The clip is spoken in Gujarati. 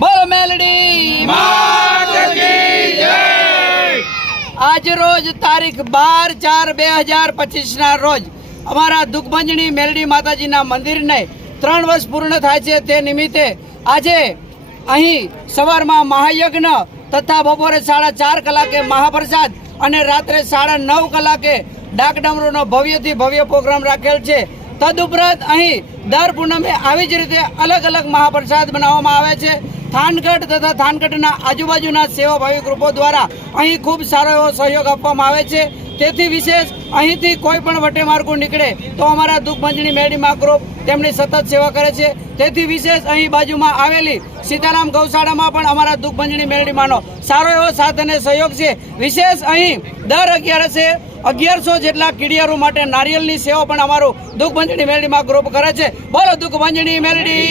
બોલો મેલડી આજ રોજ તારીખ 12/4/2025 ના રોજ અમારા દુઃખભંજની મેલડી માતાજીના મંદિરને 3 વર્ષ પૂર્ણ થાય છે। તે નિમિત્તે આજે અહીં સવારમાં મહાયજ્ઞ તથા બપોરે 4:30 કલાકે મહાપ્રસાદ અને રાત્રે 9:30 કલાકે ડાકડમરૂનો ભવ્યથી ભવ્ય પ્રોગ્રામ રાખેલ છે। તદુપરાંત અહીં દર પૂનમે આવી જ રીતે અલગ અલગ મહાપ્રસાદ બનાવવામાં આવે છે। થાનગઢ તથા થાનગઢના આજુબાજુના સેવાભાવી ગ્રુપો દ્વારા અહીં ખૂબ સારો એવો સહયોગ આપવામાં આવે છે। તેથી વિશેષ અહીંથી કોઈ પણ વટે માર્ગું નીકળે તો અમારા દુઃખભંજની મેલડી મા ગ્રુપ તેમની સતત સેવા કરે છે। તેથી વિશેષ અહીં બાજુમાં આવેલી સીતારામ ગૌશાળામાં પણ અમારા દુઃખભંજની મેલડી માનો સારો એવો સાથ અને સહયોગ છે। વિશેષ અહીં દર 1100 જેટલા કીડિયારો માટે નારિયેળની સેવા પણ અમારું દુઃખભંજની મેલડી મા ગ્રુપ કરે છે। બોલો દુઃખભંજની મેલડી